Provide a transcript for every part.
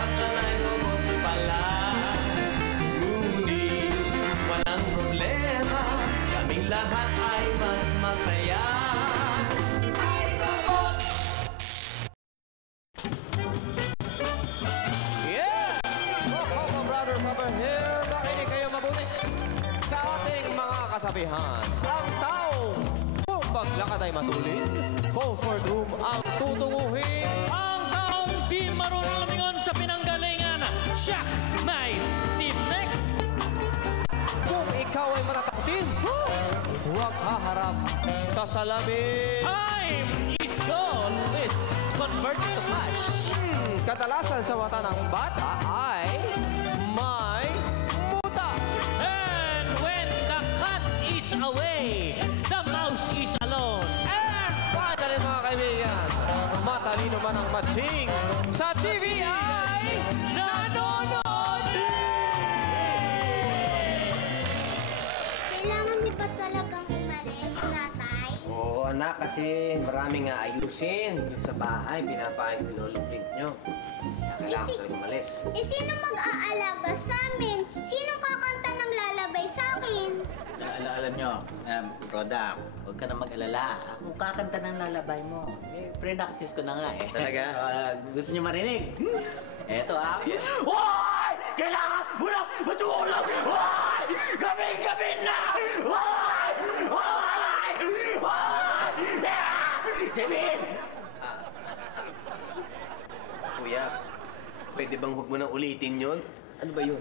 Akala robot pala. Ngunit walang problema, kaming lahat ay mas masaya. iRobot! Yeah! Mga brothers over here, makinig kayo mabuti sa ating mga kasabihan. Ang taong kung maglakad ay matulin, comfort room ang tutunguhin. Ang taong di marunong lumingon sa pinanggalingan, siya may stiff neck. Kung ikaw ay matatakutin, huwag haharap sa salamin. Time is gold is converted to cash. Kadalasan sa mata ng bata ay may muta. And when the cat is away, the mouse is alone. And finally mga kaibigan, matalino man ang matching sa TV ay nanonood din! Kailangan mo ba talagang umalis, tatay? Oo, anak, kasi maraming ayusin sa bahay. Pinapaayos ni Lolo Flint nyo. Kailangan ko talagang umalis. Eh, sino mag-aalaga sa amin? Sino kakanta ng lalabay sa akin? Alam nyo, Roda, huwag ka na mag-alala. Ako kakanta ng lalabay mo. Eh, pre-practice ko na nga eh. Talaga? Gusto nyo marinig? Eto Hoy! Kailangan mo na matulog! Hoy! Gabi-gabi na! Hoy! Hoy! Hoy! Kevin! Kuya, pwede bang huwag mo nang ulitin yun? Ano ba yun?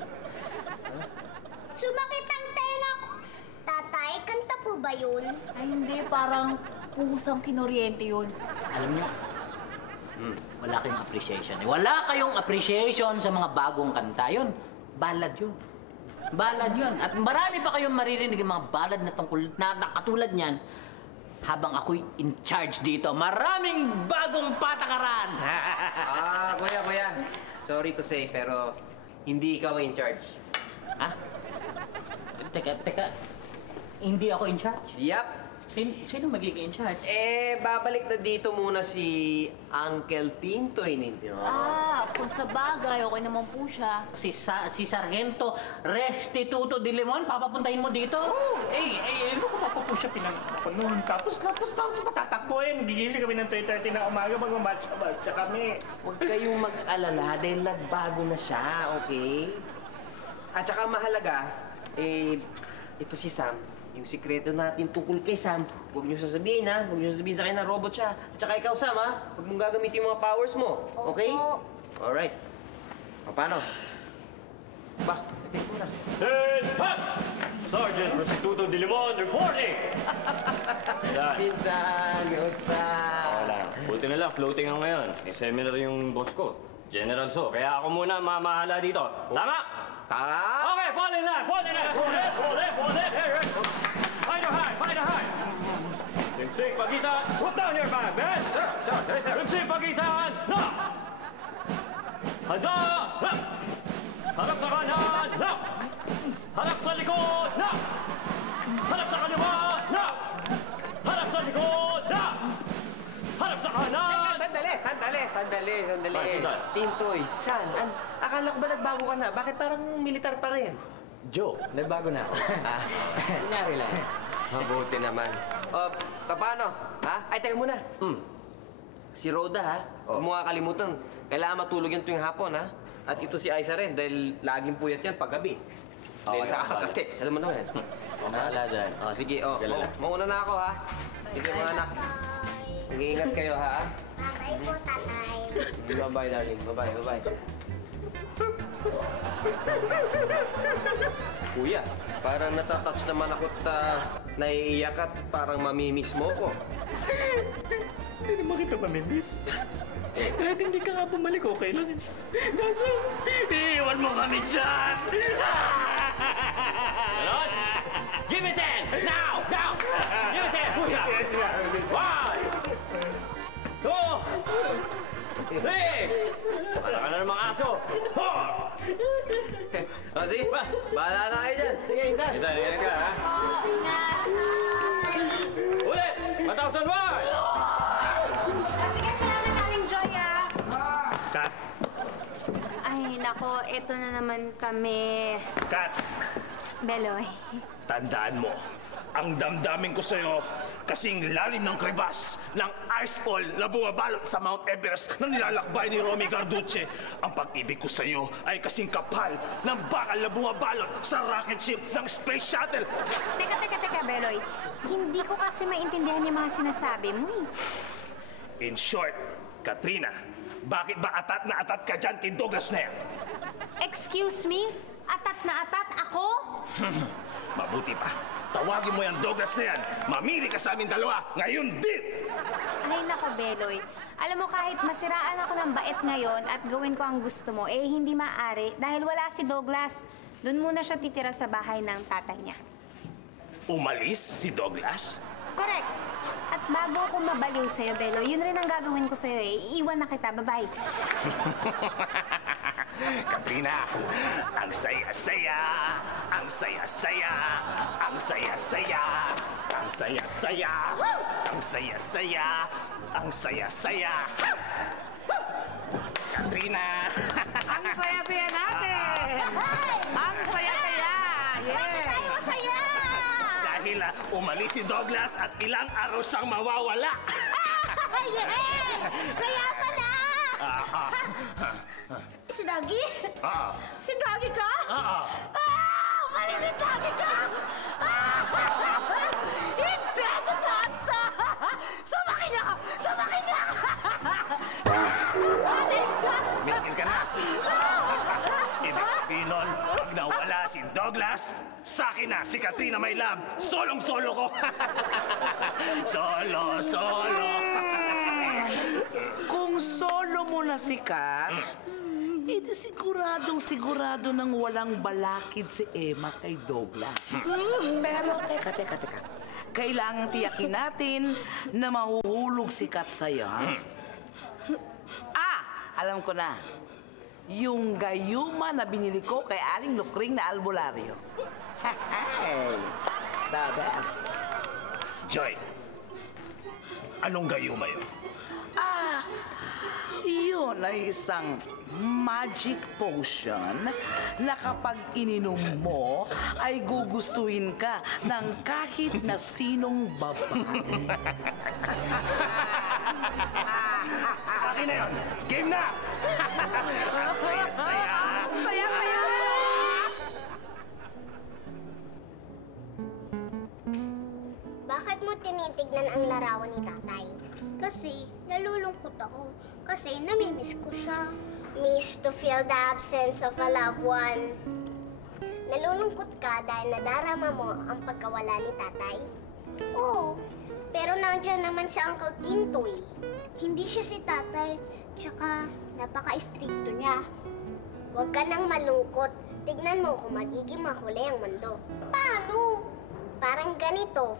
Sumakit ang tenga ko. Tatay, kanta po ba yun? Ay, hindi. Parang pusang kinuryente yun. Alam niyo, wala kayong appreciation. Wala kayong appreciation sa mga bagong kanta. Yun, ballad yun. Ballad yun. At marami pa kayong maririnig ng mga ballad na tungkol na katulad niyan habang ako'y in charge dito. Maraming bagong patakaran! Kuya. Sorry to say, pero hindi ikaw in charge. Ha? Teka. Hindi ako in charge? Yap. Sino magiging in charge? Babalik na dito muna si Uncle Tintoy ninyo. Kung sa bagay, okay naman po siya. Si Sargento Restituto de Limon, papapuntahin mo dito? Ano ko mapapush siya pinagpapunon? Tapos patatakbuhin. Gigising kami ng 3:30 na umaga, magmamatcha-matcha kami. Huwag kayong mag-alala dahil nagbago na siya, okay? At saka mahalaga, ito si Sam. Yung sikreto natin tungkol kay Sam, huwag niyo sasabihin, ha? Huwag niyo sasabihin sa akin na robot siya. At saka ikaw, Sam, ha? Huwag mong gagamitin yung mga powers mo, okay? Opo. Alright. Paano? Ba, ito mo na. Hey, hot! Sergeant Restituto de Limon reporting! Pinsan, kamusta? Wala. Buti na lang, floating ako ngayon. May seminar yung boss ko, General So. Kaya ako muna mamahala dito. Tama? Okay, fall in line! Fall in! Hey! Find a high! Limsik, pagitan! Put down your bag, man! Sir. Limsik, pagitan! Na! Handa! Na! Harap sa kanan! Na! Harap sa likod! Na! Harap sa kaliwa! Na! Harap sa likod! Na! Harap sa kanan! Sandali. Bakit? Tintoy, San, akala ko ba nagbago ka na? Bakit parang militar pa rin? Joe, nagbago na ako. Kunyari lang. Mabuti naman. Paano? Ha? Ay, teka muna. Si Rhoda, ha? Huwag mo kakalimutan. Kailangan matulog yan tuwing hapon, ha? At ito si Aiza rin, dahil laging puyat yan paggabi. Dahil sa kakatext, alam mo naman. Bahala dyan. Sige, Galala. mauna na ako, ha? Sige, mga anak. Mag-iingat kayo, ha? Tatay po, tatay. Bye-bye, darling. Bye-bye. Kuya, parang natatouch naman ako at naiiyak at parang mamimiss mo ko. Hindi naman kita mamimiss. Kahit hindi ka nga bumalik, okay lang. Kaso, iiwan mo kami dyan! Ganon? Give me 10! Now! Give me 10! Push up! 1, 2, 3! Wala ka na ng mga aso! 4! Sige, bahala na kayo dyan. Sige, Insan. Isa, ingat ka, ha? Ulit! 1,001! Sige, salamat, Aling Joy, Kat, Ay, Ay, nako, eto na naman kami. Kat, Beloy. tandaan mo, ang damdamin ko sa'yo kasing lalim ng kribas ng icefall na bumabalot sa Mount Everest na nilalakbay ni Romy Garduce. Ang pag-ibig ko sa'yo ay kasing kapal ng bakal na bumabalot sa rocket ship ng Space Shuttle. Teka, Beloy. Hindi ko kasi maintindihan yung mga sinasabi mo eh. In short, Katrina, bakit ba atat na atat ka dyan kay Douglas na yan? Excuse me? Atat na atat ako? Mabuti pa. Tawagin mo yung Douglas na yan. Mamili ka sa amin dalawa. Ngayon din! Ay, nako, Beloy. Alam mo, kahit masiraan ako ng bait ngayon at gawin ko ang gusto mo, eh hindi maaari dahil wala si Douglas. Doon muna siya titira sa bahay ng tatay niya. Umalis si Douglas? Correct. At bago ako mabaliw sa'yo, Beloy, yun rin ang gagawin ko sa'yo eh. Iiwan na kita. Bye-bye. Katrina, ang saya-saya, ang saya-saya, ang saya-saya, ang saya-saya, ang saya-saya, ang saya-saya. Katrina! Ang saya-saya natin! Ang saya-saya! Bakit tayo masaya? Dahil umalis si Douglas at ilang araw siyang mawawala. Yeah! Kaya pala! Si Doggy? Si Doggy ka? Umalis si Doggy ka? Hindi! Tata! Sumakin niya ka! Sumakin niya ka! Miskin ka na. Ibig sabihin nun, pag nawala si Douglas, sa akin na si Katrina may love. Solong-solo ko. Solo. Kung solo mo na si Kat, edi sigurado nang walang balakid si Emma kay Douglas. Pero teka. Kailangang tiyakin natin na mahuhulog si Kat sa'yo, ha? Alam ko na. Yung gayuma na binili ko kay Aling Lukring na albularyo. Hey, the best. Joy, anong gayuma yun? Yun ay isang magic potion na kapag ininom mo ay gugustuhin ka ng kahit na sinong babae. Akin na yun! Game na! Ang saya-saya! Saya-saya! Bakit mo tinitignan ang larawan ni tatay? Kasi nalulungkot ako. Kasi namimiss ko siya. Miss to feel the absence of a loved one. Nalulungkot ka dahil nadarama mo ang pagkawala ni tatay? Oo. Pero nandiyan naman si Uncle Tintoy. Hindi siya si tatay. Tsaka napaka-stricto niya. Huwag ka nang malungkot. Tignan mo kung magiging mahuli ang mundo. Paano? Parang ganito.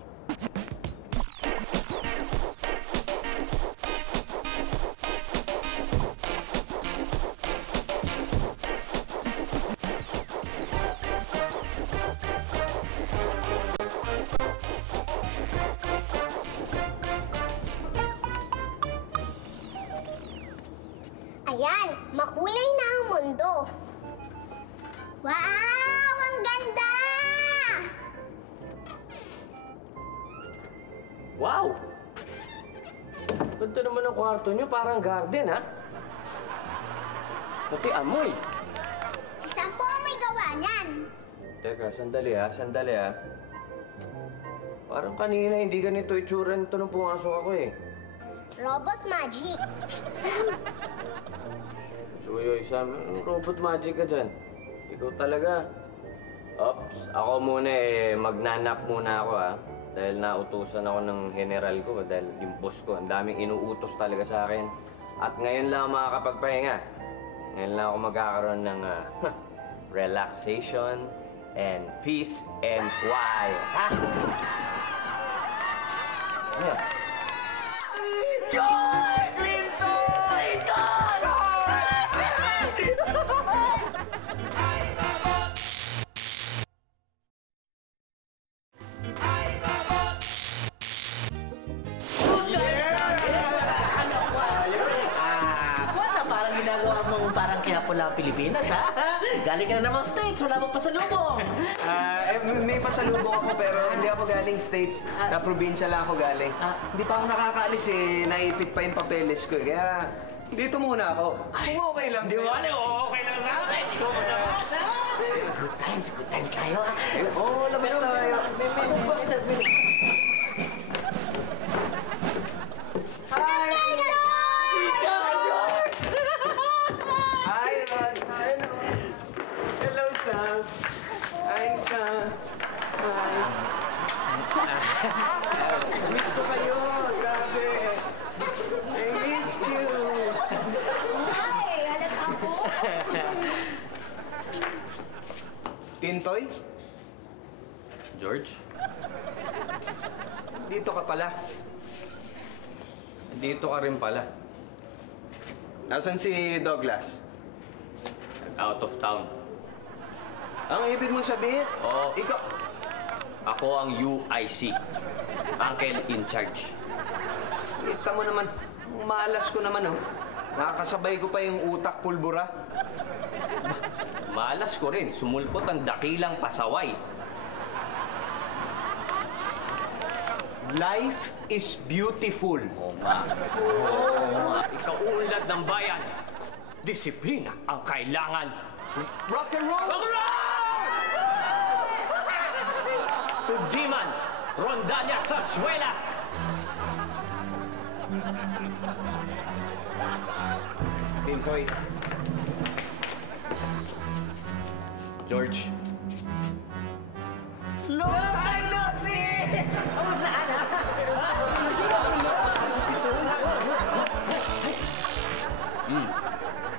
Ayan, makulay na ang mundo. Wow! Ang ganda! Wow! Ganda naman ang kwarto niyo, parang garden, ha? Pati amoy. Si Sam po ang may gawa niyan. Teka, sandali ha. Parang kanina hindi ganito itsura nito nung pumasok ako eh. Robot magic. Sam, Suyoy, Sam, anong robot magic ka dyan? Ikaw talaga. Ops, ako muna magnanap muna ako ha. Dahil nautusan ako ng general ko, dahil yung boss ko, ang daming inuutos talaga sa akin. At ngayon lang ako makakapagpahinga. Ngayon lang ako magkakaroon ng relaxation and peace and quiet. Ha? Yeah. George! Linton! Parang ginagawa mo yung parang kaya pula Pilipinas, ha? Galing ka na namang States, wala mong pasalubong. May pasalubong ako pero hindi ako galing States. Sa probinsya lang ako galing. Hindi pa ako nakakaalis eh. Naipit pa yung papeles ko eh. Kaya dito muna ako. Kung okay lang Di ba? Okay lang sa akin. Ikaw mo naman. Good times tayo, ha? Oo, labas tayo. Hi! Si George! Hi, Ron. Hello. Hello, Sam. Hi, Sam. Hi. Miss ko kayo. Grabe. I missed you. Ay, halata ako. Tintoy? George? Dito ka pala. Dito ka rin pala. Nasaan si Douglas? Out of town. Ang ibig mong sabihin? Oo. Ikaw... Ako ang UIC. Uncle in charge. Kita mo naman, malas ko naman, oh. Nakakasabay ko pa yung utak pulbura. Malas ko rin. Sumulpot ang dakilang pasaway. Life is beautiful. Oo nga. Oo nga. Ikaunlad ng bayan. Disiplina ang kailangan. Rock and roll! Rock and roll! Tugiman, Rondalia, Sarsuela. Tintoy, George. long time no see!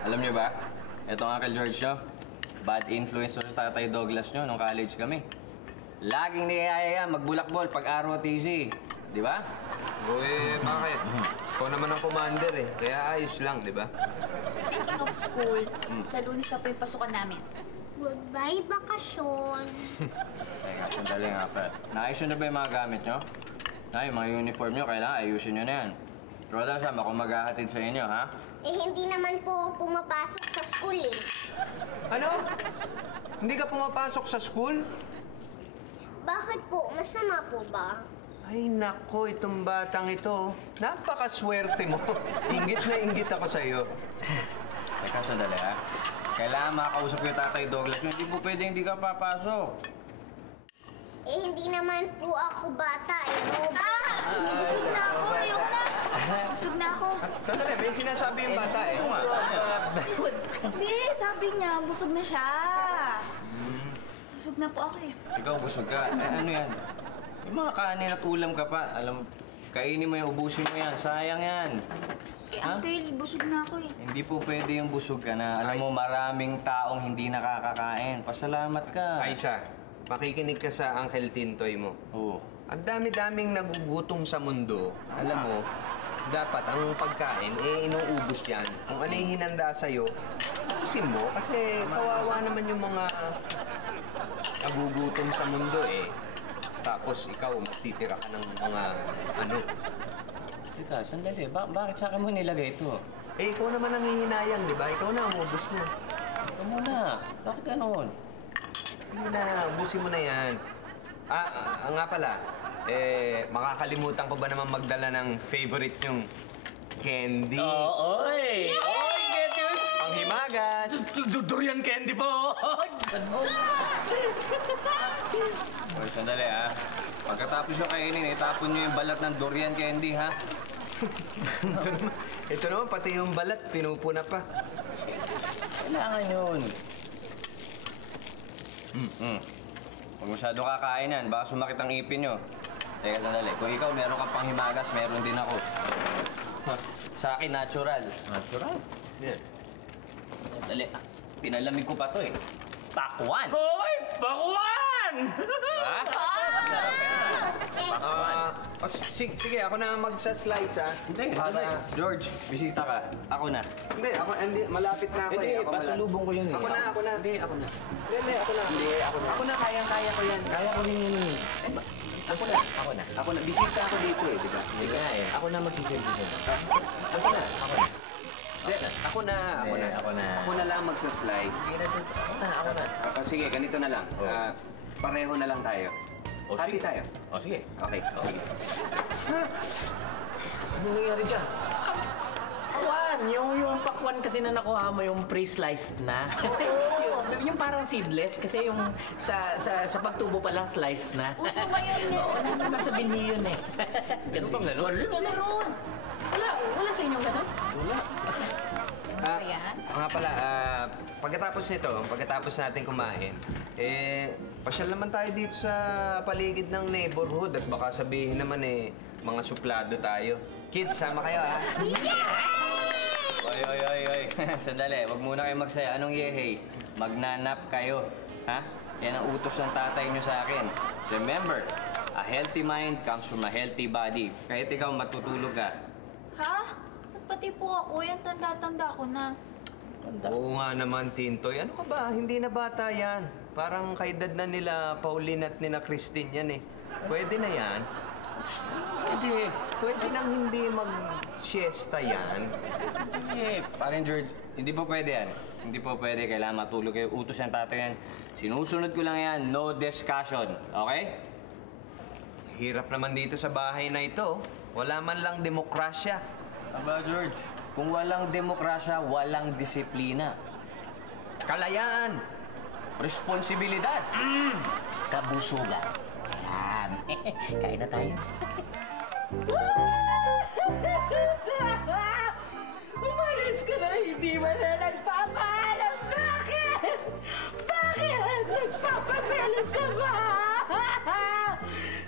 Alam niyo ba? Ito ang Uncle George nyo. Bad influence sa tatay Douglas nyo nung college kami. Laging niyayaya magbulakbol pag ROTC. Di ba? Uy, bakit? Ikaw naman ang commander eh. Kaya ayos lang, di ba? Speaking of school, sa Lunes na po yung pasukan namin. Goodbye, bakasyon. Teka, sandali nga pa. Naayos nyo na ba yung mga gamit nyo? Yung mga uniform nyo, kailangan ayusin nyo na yan. Roda, sama ako maghahatid sa inyo, ha? Eh, hindi naman po pumapasok sa school eh. Ano? Hindi ka pumapasok sa school? Bakit po? Masama po ba? Ay, nako, itong batang ito. Napakaswerte mo. Inggit na inggit ako sa'yo. Teka, sandali, ha? Kailangan makausap ko yung tatay Douglas nyo. Hindi po pwede hindi ka papasok. Eh, hindi naman po ako bata eh. Busog na ako. Ayoko na. Busog na ako. Sandali, may sinasabi yung bata eh. Hindi, sabi niya, busog na siya. Busog na po ako eh. Ikaw, busog ka. Ano yan? Yung mga kanin at ulam ka pa. Alam, kainin mo yung ubusin mo yan. Sayang yan. Uncle, busog na ako eh. Hindi po pwede yung busog ka na. Alam mo, maraming taong hindi nakakakain. Pasalamat ka. Aisa, makikinig ka sa Uncle Tintoy mo. Oo. Ang dami-daming nagugutom sa mundo. Alam mo, dapat ang pagkain, inuubos yan. Kung ano yung hinanda sa'yo, ubusin mo. Kasi kawawa naman yung mga nagugutom sa mundo eh. Tapos ikaw, magtitira ka ng mga ano. Teka, sandali. Bakit sa akin mo nilagay ito? Eh, ikaw naman ang hihinayang, di ba? Ikaw na ang ubos niya. Ito muna. Bakit ganoon? Sige na, ubusin mo na yan. Nga pala, makakalimutan ko ba naman magdala ng favorite yung candy? Oy! Oy, get yun! Panghimagas! Durian candy po! Oy, sandali ha. Pagkatapos yung kainin, itapon nyo yung balat ng durian candy ha. Ito naman, pati yung balat, pinupuna pa. Kailangan yun. Huwag masyado kakain yan, baka sumakit ang ipin nyo. Teka, sandali. Kung ikaw meron kang panghimagas, meron din ako. Sa akin, natural. Natural? Yan. Sandali. Pinalamig ko pa to eh. Pakwan! Hoy! Pakwan! Ha? Masarap yan. Sige, ako na magsa-slice, ha? Hindi, George, bisita ka. Ako na. Hindi, malapit na ako eh. Ako pasalubong ko yun eh. Ako na. Hindi, ako na. Hindi, ako na. Ako na, kayang-kaya ko yan. Kaya ko rin yun eh. Ako na. Ako na. Bisita ako dito eh, di ba? Hindi ka eh. Ako na magsisilbi sa'yo. Basta na. Ako na. Ako na. Ako na lang magsa-slide. Ako na. Sige, ganito na lang. Pareho na lang tayo. Hati tayo. O, sige. Okay, sige. Ano nangyari dyan? Pakwan! Yung pakwan kasi na nakuha mo, yung pre-sliced na. yung parang seedless, kasi yung sa pagtubo pa lang sliced na. Uso ba yun? Oo, nasa binhi yun eh. Ganun bang gano'n? Meron. Wala sa inyong ganun? Wala. Nga pala, pagkatapos natin kumain, pasyal naman tayo dito sa paligid ng neighborhood at baka sabihin naman mga suplado tayo. Kids, sama kayo ha? Oy. Sandali, wag muna kayo magsaya. Anong yehey? Magnanap kayo. Ha? Yan ang utos ng tatay nyo sa akin. Remember, a healthy mind comes from a healthy body. Kahit ikaw matutulog ka. Ha? Ba't pati po ako? Yan tanda-tanda ko na. Oo nga naman, Tintoy. Ano ka ba? Hindi na bata yan. Parang kaedad na nila Pauline at nina Christine yan eh. Pwede na yan. Pwede nang hindi mag-siesta yan. Parin George, hindi po pwede yan. Hindi po pwede. Kailangan matulog kayo. Utos ng tatay yan. Sinusunod ko lang yan. No discussion. Okay? Hirap naman dito sa bahay na ito. Wala man lang demokrasya. Aba, George, kung walang demokrasya, walang disiplina. Kalayaan! Responsibilidad! Kabusugan. Yan. Kain na tayo. Umalis ka na, hindi mo na nagpapaalam sa akin! Bakit? Nagpapaselos ka ba?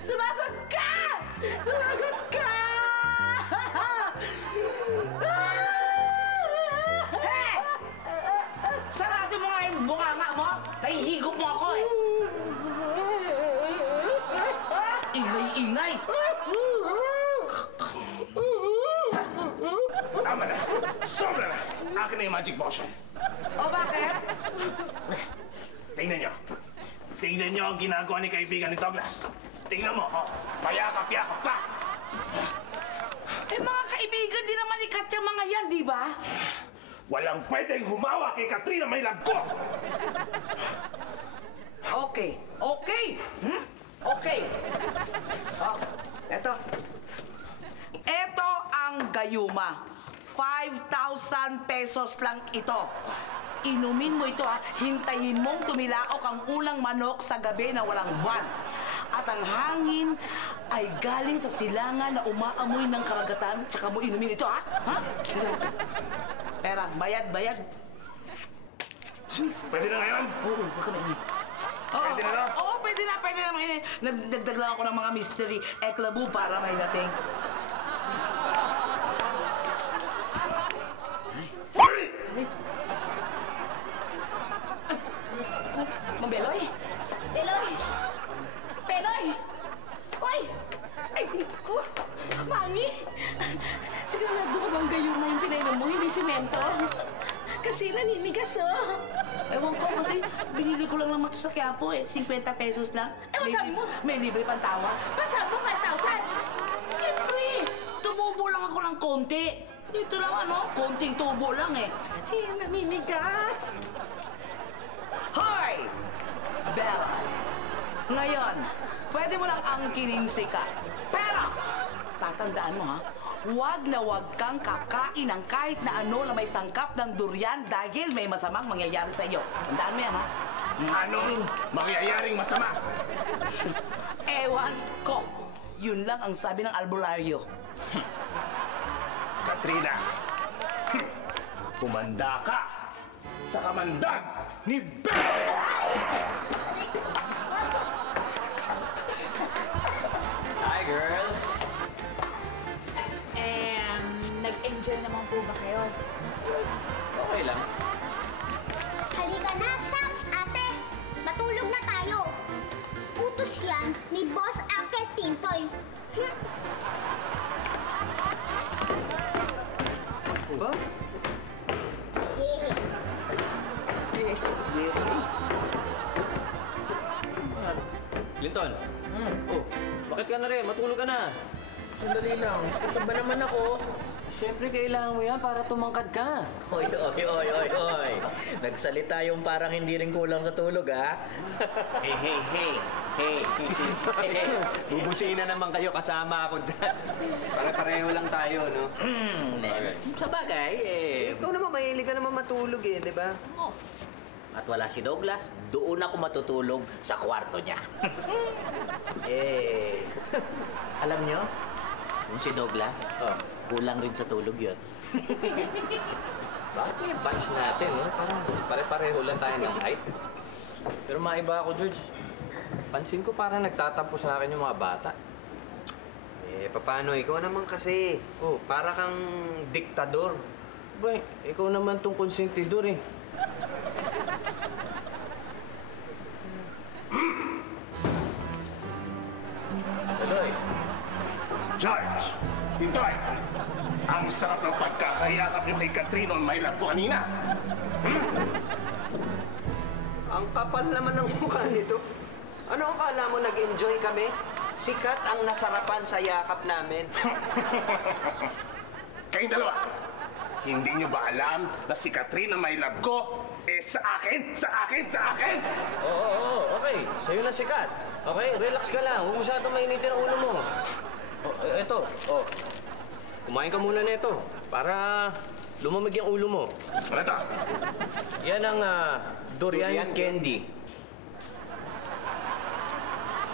Sumagot ka! Sumagot ka! Hey! Sarado mo nga yung bunganga mo! Nahihigop mo ako eh! Ingay-ingay! Tama na. Sobra na. Akin na yung magic potion. O bakit? Tingnan nyo. Tingnan nyo ang ginagawa ni kaibigan ni Douglas. Tingnan mo, payakap-yakap pa. Mga kaibigan, di naman ikat yung mga yan, di ba? Walang pwedeng humawa kay Katrina may ko. Okay. Okay. Eto. Eto ang gayuma. 5,000 pesos lang ito. Inumin mo ito hintayin mong tumilaok ang ulang manok sa gabi na walang buwan. At ang hangin ay galing sa silangan na umaamoy ng karagatan. Tsaka mo inumin ito, ha? Pera, bayad. Pwede na ngayon? Oo, huwag ka maingay. Pwede na na? Oo, pwede na. Nagdagdag lang ako ng mga mystery eklabu para may dating. Beloy! Oy! Ay, ko! Mami! Sigurado ko bang gayuma yung pinainom mo, hindi simento? Kasi naninigas, oh. Ewan ko kasi binili ko lang naman ito sa Quiapo 50 pesos lang. Ewan sabi mo? May libre pang tawas. Ba't sabi mo 5,000? Siyempre, tumubo lang ako ng konti. Ito lang konting tubo lang eh. Naninigas. Hoy! Bella, ngayon, pwede mo lang angkinin si Ka. Pero, tatandaan mo huwag na huwag kang kakain ng kahit na ano na may sangkap ng durian dahil may masamang mangyayari sa iyo. Tandaan mo yan, ha? Anong mangyayaring masama? Ewan ko. Yun lang ang sabi ng albularyo. Katrina, kumanda ka sa kamandag ni Bella! Hi, girls! Nag-enjoy naman po ba kayo? Okay lang. Halika na, Sam, ate. Matulog na tayo. Utos yan ni Boss Uncle Tintoy. Ba? Yeah. Clinton! Oh, bakit ka na rin? Matulog ka na. Sandali lang. Ito ba naman ako? Siyempre, kailangan mo yan para tumangkad ka. Oy. Nagsalita yung parang hindi rin kulang sa tulog, ha? Hey. Bubusina naman kayo kasama ako dyan. Pare-pareho lang tayo, no? Sa bagay, Ikaw naman, mahilig ka naman matulog eh, di ba? At wala si Douglas, doon ako matutulog sa kwarto niya. Alam nyo, yung si Douglas, kulang rin sa tulog yun. Bakit yung batch natin, no? Parang pare-pareho lang tayo ng height. Pero maiba ako, George. Pansin ko parang nagtatampo sa akin yung mga bata. Paano? Ikaw naman kasi. Para kang diktador. Boy, ikaw naman tong konsentidor eh. Tuloy. George, Tintoy, ang sarap ng pagkakayakap niyo kay Katrina on my lap ko kanina. Ang kapal naman ng mukha nito. Ano akala mo nag-enjoy kami? Sikat ang nasarapan sa yakap namin. Kayong dalawa, hindi niyo ba alam na si Katrina my love ko sa akin? Oo, okay. Sa'yo na sikat. Okay, relax ka lang. Huwag masyadong mainitin ang ulo mo. Eto. Kumain ka muna nito para lumamig yung ulo mo. Ano ito? Yan ang durian candy.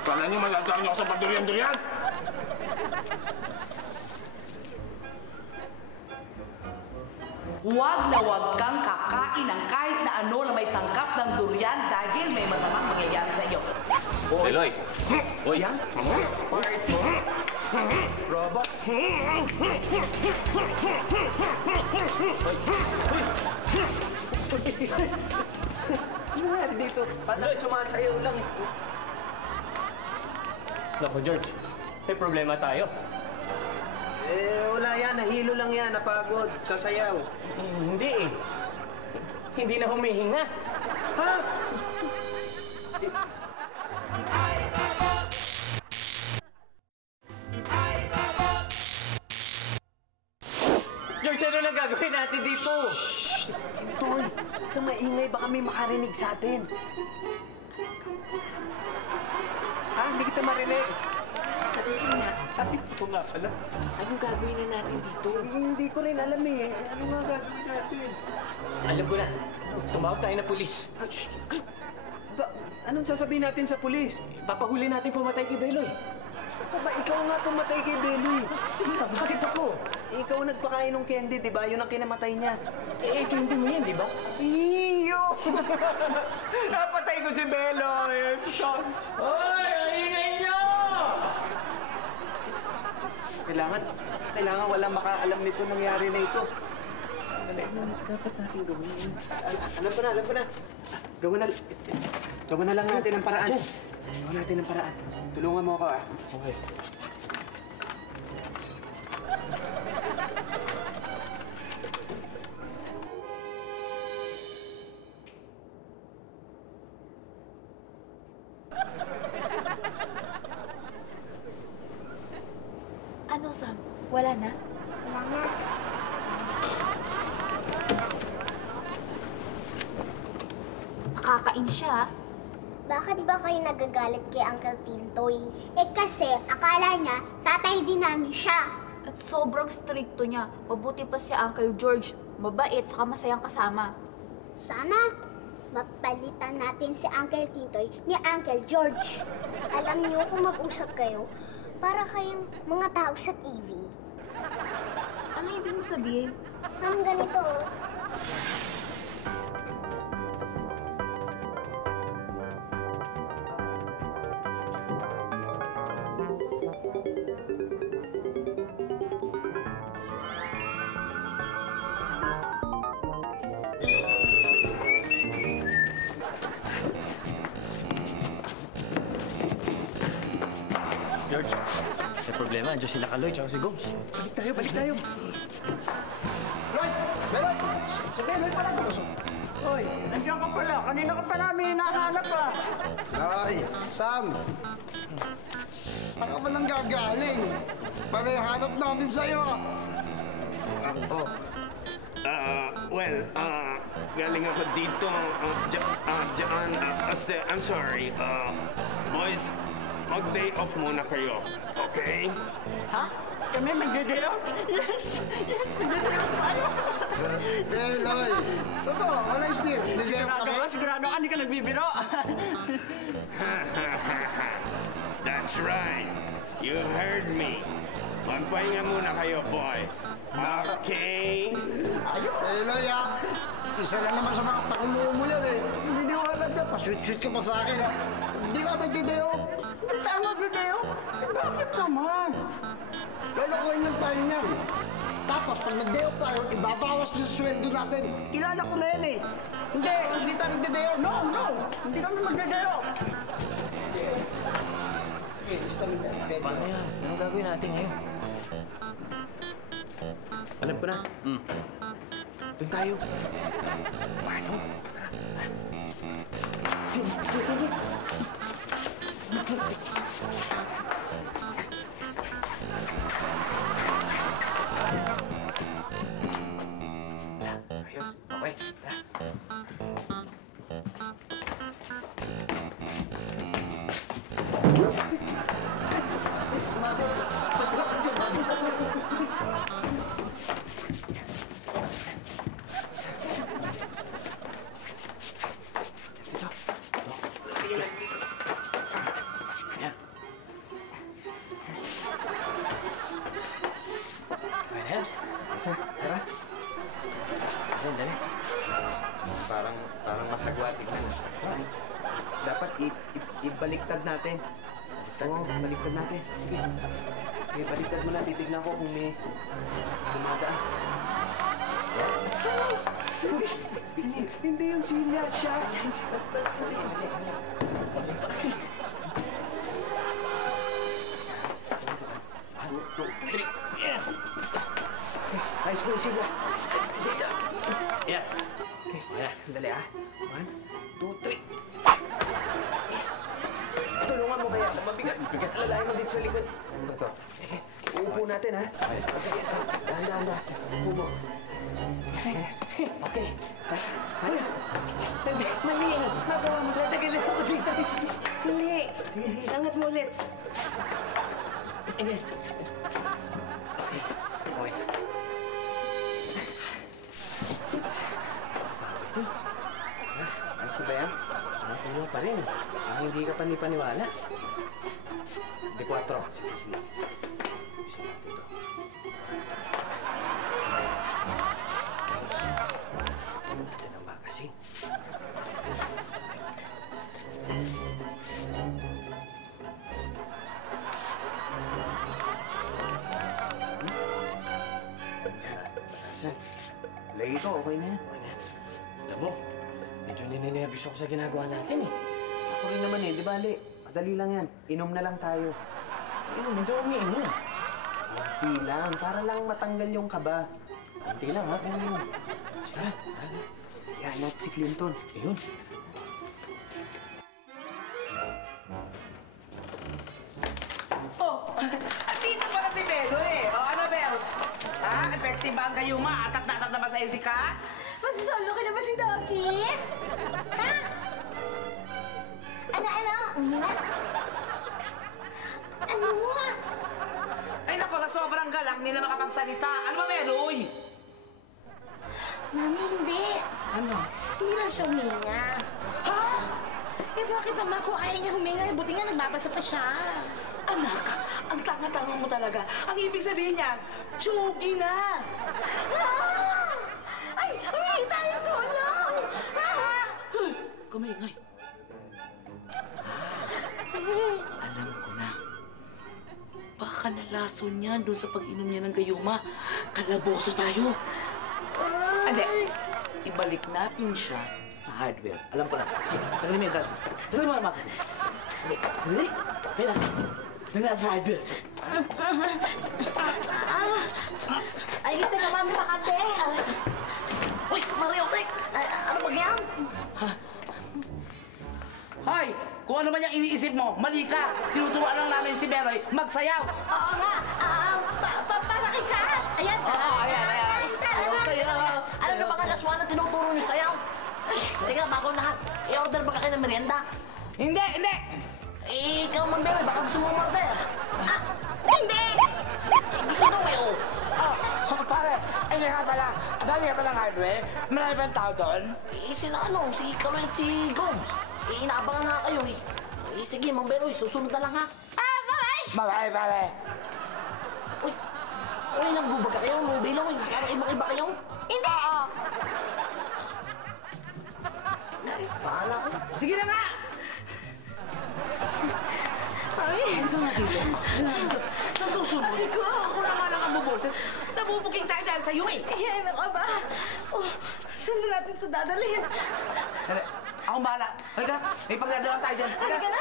Kala niyo magagawa niyo ako sa pagdurian-durian? Huwag na huwag kang kakain ng kahit na ano na may sangkap ng durian dahil may masamang mangyayari sa iyo. Eloy. Oy. Robot. Ano nangyari dito? Parang sumasayaw lang. Naku, George. May problema tayo. Wala yan. Nahilo lang yan. Napagod. Sasayaw. Hindi eh. Hindi na humihinga. Ha? George, ano na gagawin natin dito? Toy, ito maingay. Baka may makarinig sa atin. Hindi kita marinig. Ito nga pala. Anong gagawin na natin dito? Hindi ko rin alam eh. Ano nga gagawin natin? Alam ko na. Tumawag tayo na pulis. Anong sasabihin natin sa pulis? Papahuli natin pumatay kay Beloy. Ikaw nga pumatay kay Beloy. Bakit ako? Ikaw nagpakain ng candy, di ba? Yun ang kinamatay niya. Candy mo yan, di ba? Iyo! Napatay ko si Beloy! Hoy! Ingay nyo! Kailangan walang makaalam nito nangyari na ito. Dapat natin gawin. Alam ko na. Gawin na lang natin ang paraan. Gawin natin ang paraan. Tulungan mo ako, ah. Okay. Ano, Sam? Wala na? Wala na. Nakakain siya. Bakit ba kayo nagagalit kay Uncle Tintoy? Kasi akala niya tatay din namin siya. At sobrang stricto niya. Mabuti pa si Uncle George. Mabait, saka masayang kasama. Sana mapalitan natin si Uncle Tintoy ni Uncle George. Alam niyo kung mag-usap kayo, para kayong mga tao sa TV. Ano ibig mo sabihin? Nang ganito, oh. George, may problema. Andiyan sila Kaloy tsaka si Gomes. Balik tayo. Beloy! Si Beloy pala gusto. Hoy, nandiyan ka pala. Kanina ka pa namin hinahanap ah. Ay, Sam! Saan ka ba nang gagaling? Panahanap namin sa'yo. Galing ako dito. I'm sorry. Boys, mag-day off muna kayo. Okay? Ha? Kami mag-day off? Yes! Yes! Mag-day off tayo! Beloy! Totoo, wala yung steer. Sigurado ka, hindi ka nagbibiro. That's right. You heard me. Magpahinga muna kayo, boys. Okay? Beloy, isa lang naman sa mga pakunoo mo yan eh. Hindi ka, pa-sweet-sweet ka pa sa akin ha. Hindi ka magdideo. Hindi tayo mag-day off? Bakit naman? Lalakuin lang tayo niyan. Tapos pag nag-day off tayo, ibabawas sa sweldo natin. Kilala ko na yan eh. Hindi tayo nag-day off. No! Hindi kami mag-day off. Paano yan? Anong gagawin natin ngayon? Alam ko na. Doon tayo. Paano? Ayos. Okay. Parang masagwating na. Dapat ibaliktad natin. Oo, baliktad natin. Sige. Okay, baliktad mo na. Titignan ko kung may dumadaan. Hindi yung silya siya. 1, 2, 3. Yes! Ayos mo yung silya. Silya. Yeah. Okay, dali 1, 2, 3. Tulungan mo kaya ako. Mabigat. Lalayan mo dito sa likod. Ano to? Sige, uupo natin ha. Sige, handa. Upo mo. Okay. Ano? Mali. Magawa mo. Latagal na ako dito. Mali. Sige. Angat mo ulit. Okay. Ayos ba yan? Ano pa rin? Hindi ka panipaniwala. De 4. Sige. Natin ang magasin. Lagi ko, okay na yan. Alam mo, medyo nininervous ako sa ginagawa natin eh. Ako rin naman eh, di bali. Madali lang yan. Inom na lang tayo. Hindi ako umiinom. Kunti lang, para lang matanggal yung kaba. Kunti lang ha? Sige, dali. Yan natin si Clinton. Ayun. Andito pala si Belo eh. O, ano, Bells? Ha? Effective ba ang gayuma? Atak na ba sa Jessica? Masasolo ka na ba si Doggy? Ha? Ano? Ano? Ay, naku, na sobrang galak, hindi na makapagsalita. Ano ba, Beloy? Mami, hindi. Ano? Hindi lang siya huminga. Ha? Eh, bakit naman kung ayaw niya huminga? Buti nga nagbabasa pa siya. Anak, ang tanga-tanga mo talaga. Ang ibig sabihin niyan, tsugi na. Ay, humingi tayong tulong! Huh, kumaingay. Alam ko na. Baka nalason niya doon sa pag-inom niya ng gayuma. Kalaboso tayo. Hindi. Ibalik natin siya sa hardware. Alam ko na. Sige, tagalin mo yung gas. Tagalin mo ang magasin. Sige, dali. Tagalin natin. Tagalin natin sa hardware. Ay, kita ka, Mami, Makate. Uy, Mariosek! Ano ba yan? Hoy! Kung ano man yung iniisip mo, mali ka! Tinuturuan lang namin si Beroy magsayaw! Oo nga. Palakikat. Ayan. Oo, ayan. Teka, bago lahat, i-order ba kayo ng merienda? Hindi! Ikaw, Mang Beloy, baka gusto mo umorder. Hindi! Gusto daw eh, oh. Pare, hindi nga pala. Dali ka pala ng highway. Marami bang tao doon? Sila si Kaloy at si Gomes. Inaabangan nga kayo eh. Sige, Mang Beloy, susunod na lang ha. Bye! Bye, pare. Uy, nagbubaga kayo, Mang Beloy. Parang ibang-iba kayo. Hindi! Paala ko. Sige na nga! Ito nga dito. Sa susunod, ako naman ang buboses. Nabubuking tayo dahil sa'yo eh. Ano ka ba? Oh, saan na natin ito dadalhin? Dali, akong bahala. Halika, may pagdadalang tayo dyan. Halika na!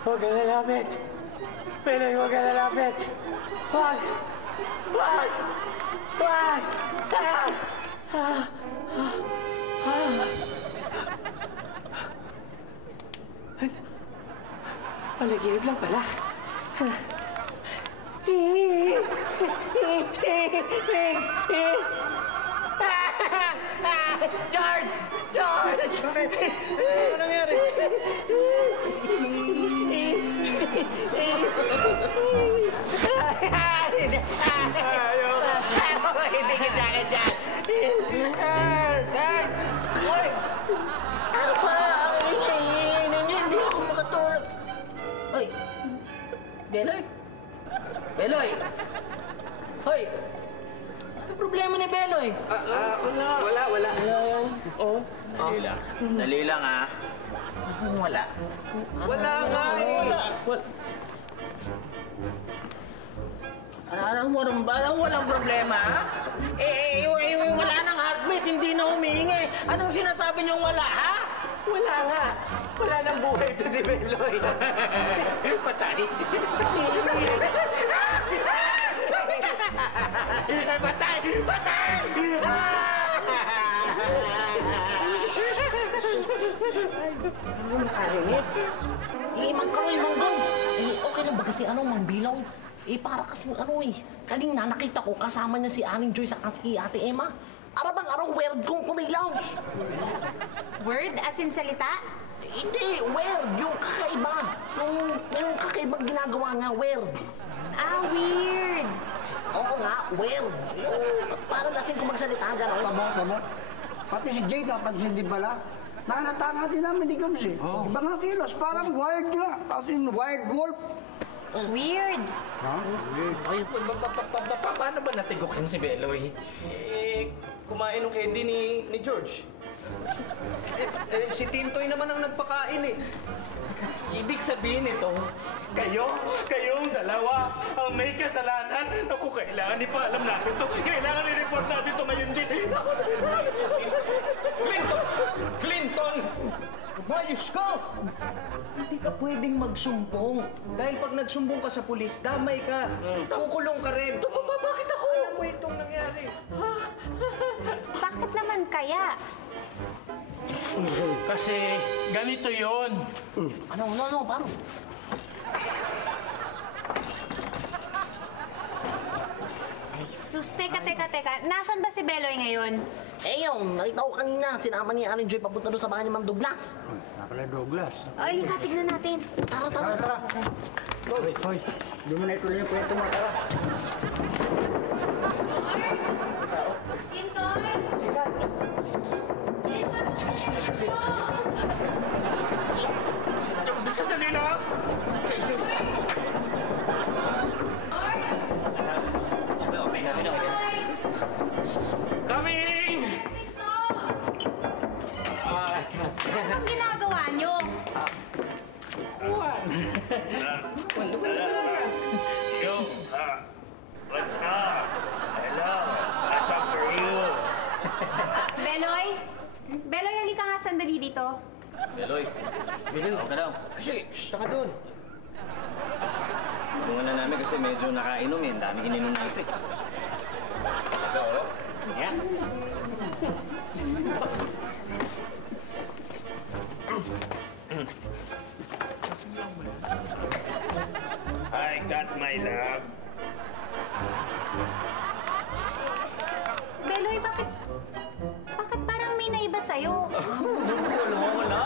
Huwag ka lalapit. Beloy, huwag ka lalapit. Huwag! Panaginip lang pala. George! Bakit? Ano nangyari? Hindi kita dyan. Ano ba? Ang ingay-ingay ninyo, hindi ako makatulog. Hoy! Beloy! Beloy! Hoy! Ano problema ni Beloy? Wala. Dali lang ha. Wala. Wala nga eh. Parang walang problema, ha? Wala nang heartbeat, hindi na humihingi. Anong sinasabi niyong wala, ha? Wala nga. Wala nang buhay to si Beloy. Patay. Patay! Ano nakarinig? Mang Kaloy, Mang Gomes. Okay lang ba kasi Mang Bilaw? Para kasing kanina nakita ko kasama niya si Aling Joy sa si Ate Emma. Arabang araw weird kong kumilaws. Word as in salita? Hindi, weird. Yung kakaiba. Yung kakaibang ginagawa niya, weird. Ah, weird. Oo nga, weird. Yung parang lasing ko magsalita, gano'n. Kamot. Pati si Jay napansin din pala. Nakatanga din namin ni Gams eh. Iba nga kilos, parang wild nga. As in wild wolf. Weird. Paano ba natigukin si Beloy? Kumain ng candy ni George. Si Tintoy naman ang nagpakain eh. Ibig sabihin nito, kayong dalawa ang may kasalanan. Naku, kailangan ipaalam natin to. Kailangan i-report natin to ngayon din. Clinton! Umayos ka! Hindi ka pwedeng magsumbong. Dahil pag nagsumbong ka sa pulis, damay ka. Kukulong ka rin. Bakit ako? Alam mo itong nangyari. Bakit naman kaya? Kasi ganito yon. Ano, paano? Ay, sus, teka. Nasaan ba si Beloy ngayon? Yun, nakita ko kanina. Sinama ni Aling Joy papunta doon sa bahay ni Ma'am Douglas. Nakala Douglas. Ay, halika, tignan natin. Tara. Hoy, hindi mo na ituloy yung kwento mo. Tara. Sandali lang! Coming! Anong ginagawa niyo? Yo, what's up? Hello, what's up for you? Beloy? Beloy, halika nga sandali dito. Beloy. Beloy. Ako ka daw. Shh! Taka dun. Tulungan na namin kasi medyo nakainom eh. Ang dami ininom natin. Ito, oh. Yan. I got my love. Beloy, bakit parang may naiba sa'yo? Wala.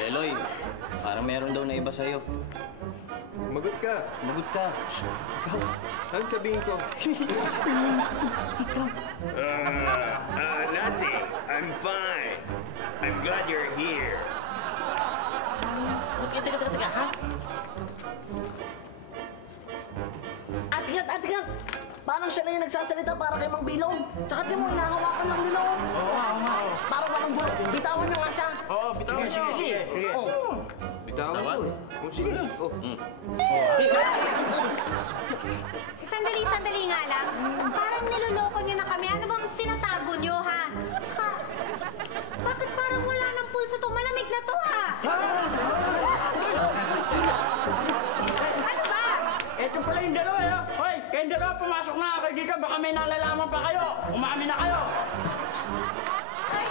Beloy, parang meron daw na iba sa'yo. Magot ka. Sumagot ka. Ikaw. Anong sabihin ko? Nothing. I'm fine. I'm glad you're here. Teka, ha? Atigan! Parang siya lang yung nagsasalita para kay Mang Bilong. Saka di mo, hinahawakan lang nila, oh. Oo. Parang walang bulat. Bitawan niyo nga siya. Oo, bitawan niyo. Sige. Oh. Bitawan ko eh. Oh, sige. Oh. Sandali nga lang. Parang niloloko niyo na kami. Ano bang tinatago niyo, ha? Tsaka, bakit parang wala ng pulso to? Malamig na to, ha? Ano ba? Ito pala yung dalawa, eh. Hoy, kayong dalawa, pumasok na. Kaya ka, baka may nalalaman pa kayo. Umamin na kayo. Ay,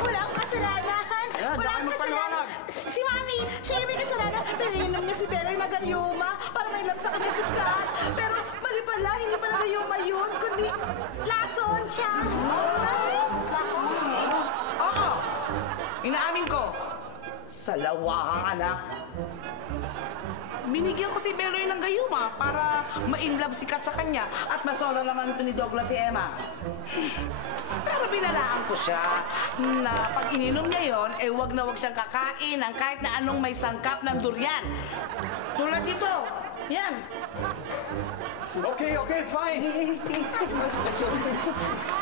wala akong kasalanan. Wala akong kasalanan. Si Mami, siya yung may kasalanan. Pininom niya si Beloy na gayuma para may love sa kanya si Kat. Pero mali pala, hindi pala gayuma yun, kundi lason siya. Lason? Oo! Inaamin ko. Salawahang anak. Binigyan ko si Beloy ng gayuma para ma-inlove si Kat sa kanya at masolo naman ito ni Douglas si Emma. Pero binalaan ko siya na pag ininom niya yon, wag na wag siyang kakain ng kahit na anong may sangkap ng durian. Tulad dito. Yan. Okay, fine.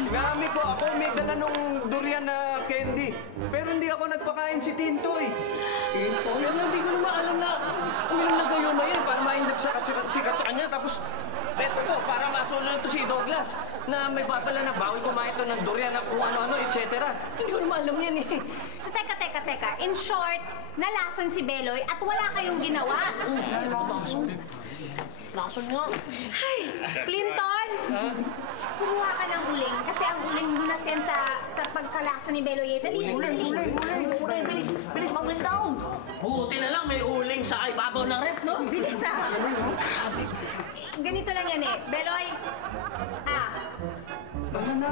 Nami ko, ako may dala nung durian na candy. Pero hindi ako nagpakain si Tintoy. Pero hindi ko naman alam na uminom ng gayuma yun para ma-inlove sikat sa kanya. Tapos, eto to, para masunod to si Douglas na may babala na bawal kumain to ng durian na kung ano-ano, etc. Hindi ko naman alam yan eh. So, teka. In short, nalason si Beloy at wala kayong ginawa. Lason nga. Ay, Clinton! Kumuha ka ng uling kasi ang uling lunas yan sa pagkalason ni Beloy. Dali. Bilis, mag-bring down. Buti na lang may uling sa ibabaw ng rep, no? Bilis Ganito lang yan eh. Beloy, tulungan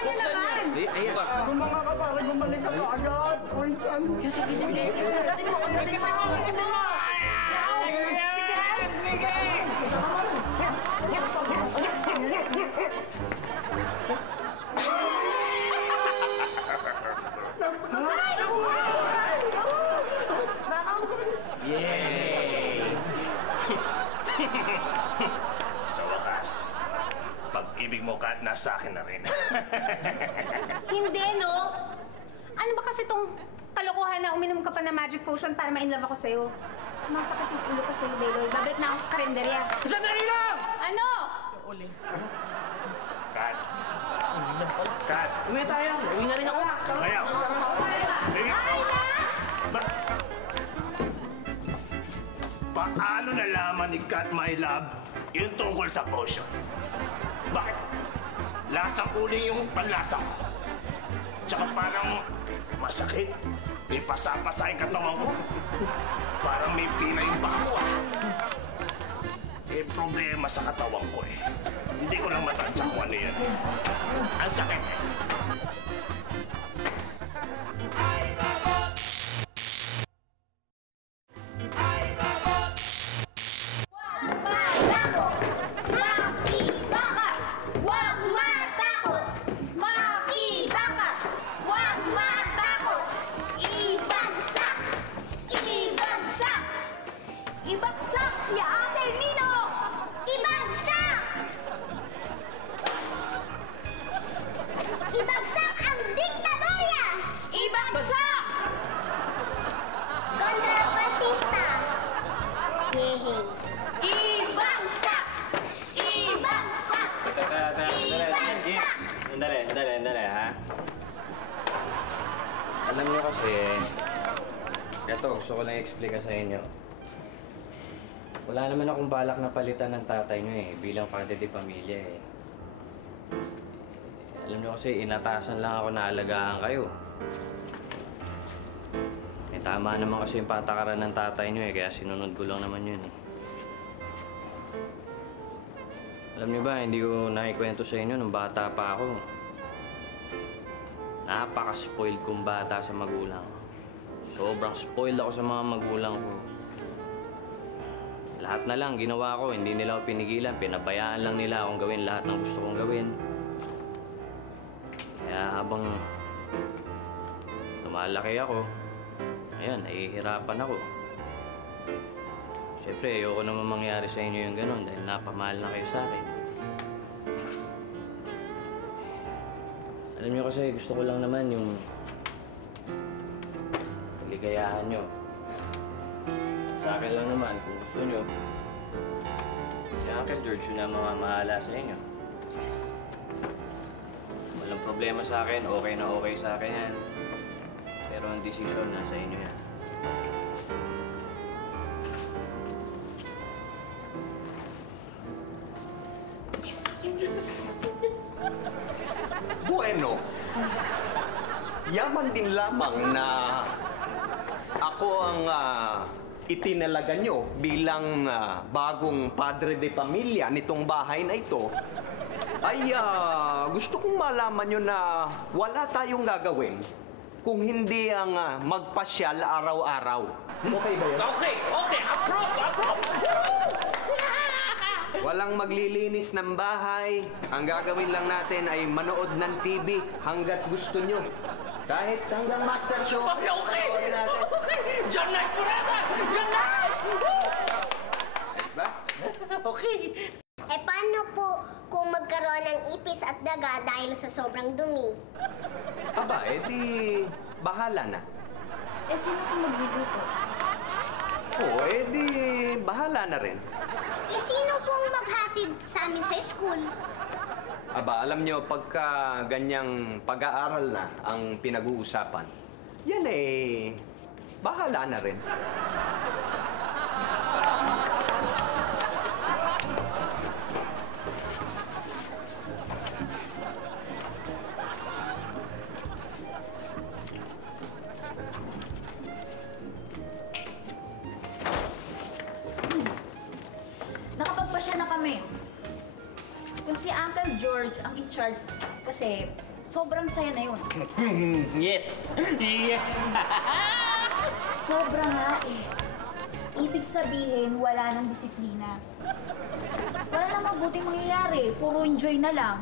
niyo naman. Ayan. Mga kapare, bumalik ka pa agad. Sige. Dali mo. Sige! Yay! Sa wakas, pag-ibig mo, Kat, nasa akin na rin. Hindi, no? Ano ba kasi tong kalokohan na uminom ka pa ng magic potion para ma-inlove ako sa'yo? Sumasakit yung ulo ko sa'yo, Beloy. Babalik na ako sa karinderya. Sandali lang! Ano? Kat! Uwi tayo. Uwi na rin ako. Ayaw! Ay, na! Paano nalaman ni Kat, my love, yung tungkol sa potion? Bakit? Lasang uling yung panlasa ko. Tsaka parang masakit. May pasapasa yung katawan ko. Parang may pila yung bako, ah. Problema sa katawan ko eh. Hindi ko lang matansya kung ano yan. Ang sakit. Ibagsak si Ate Nino! Ibagsak Alam niyo kasi, eto, gusto ko lang i-explain sa inyo. Wala naman akong balak na palitan ng tatay niyo eh, bilang padre de pamilya eh. Alam niyo kasi, inatasan lang ako na alagaan kayo. Eh, tama naman kasi yung patakaran ng tatay niyo eh, kaya sinunod ko lang naman yun eh. Alam niyo ba, hindi ko nakikwento sa inyo nung bata pa ako. Napaka-spoiled kong bata sa magulang. Sobrang spoiled ako sa mga magulang ko. Lahat na lang ginawa ko, hindi nila ako pinigilan. Pinabayaan lang nila akong gawin lahat ng gusto kong gawin. Kaya habang lumalaki ako, ayan, nahihirapan ako. Siyempre, ayoko naman mangyari sa inyo yung gano'n dahil napamahal na kayo sa akin. Alam niyo kasi, gusto ko lang naman yung kaligayahan niyo. Sa akin lang naman, kung gusto niyo, si Uncle George yun na mamamahala sa inyo. Yes! Walang problema sa akin, okay na okay sa akin yan. Pero ang desisyon nasa inyo yan. Bueno, yaman din lamang na ako ang itinalaga nyo bilang bagong padre de pamilya nitong bahay na ito. Ay, gusto kong malaman nyo na wala tayong gagawin kung hindi ang magpasyal araw-araw. Okay ba yun? Okay! Approve! Walang maglilinis ng bahay. Ang gagawin lang natin ay manood ng TV hanggat gusto nyo. Kahit hanggang Master Show. Okay! John Knight forever! John Knight! Ayos ba? Okay. Eh, paano po kung magkaroon ng ipis at daga dahil sa sobrang dumi? Aba, edi bahala na. Eh, sino po magluluto? Oo, edi bahala na rin. Eh, sino pong maghatid sa amin sa school? Aba, alam nyo, pagka ganyang pag-aaral na ang pinag-uusapan, yan eh, bahala na rin. Nakapagpasya na kami. Kung si Uncle George ang in-charge, kasi sobrang saya na yun. Yes! Yes! Sobra nga eh. Ibig sabihin, wala nang disiplina. Wala nang mabuting mangyayari. Puro enjoy na lang.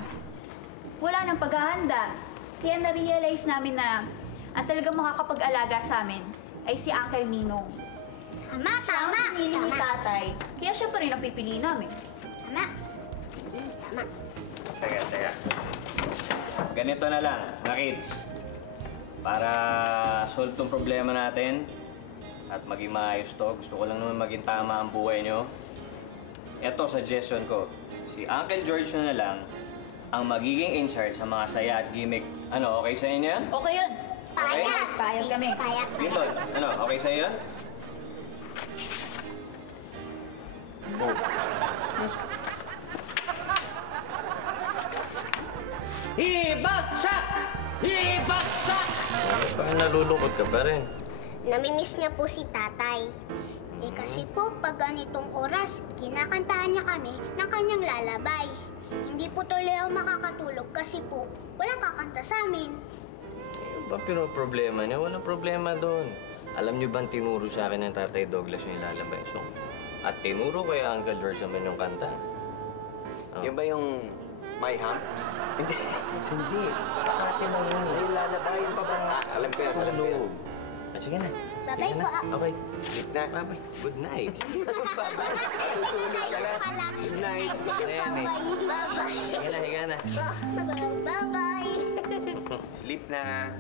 Wala nang paghahanda. Kaya na-realize namin na ang talagang makakapag-alaga sa amin ay si Uncle Ninong. Tama! Siya ang pinili ni tatay. Kaya siya pa rin ang pipili namin. Tama. Teka. Ganito na lang, na kids. Para solve tong problema natin at maging maayos to, gusto ko lang naman maging tama ang buhay nyo. Ito, suggestion ko. Si Uncle George na lang ang magiging in-charge sa mga saya at gimmick. Ano, okay sa inyo yan? Okay yun. Payag. Payag kami. Payag. Dito, ano, okay sa iyo? Ibagsak! Ibagsak! Parang nalulungkot ka pa rin. Namimiss niya po si tatay. Eh kasi po, pag ganitong oras, kinakantahan niya kami ng kanyang lalabay. Hindi po tuloy ako makakatulog kasi po, walang kakanta sa amin. Ano ba problema niya? Walang problema doon. Alam niyo bang tinuro sa akin ng Tatay Douglas yung ilalabay song? At tinuro kay Uncle George naman yung kanta. Oh. Yan ba yung My Humps? Hindi. Natin lang yun. Ay, lalabayin pa ba? Alam ko yan. Ah, sige na. Bye-bye po. Okay. Good night. Bye-bye. Good night. Good night. Bye-bye. Higa na. Bye-bye. Sleep na.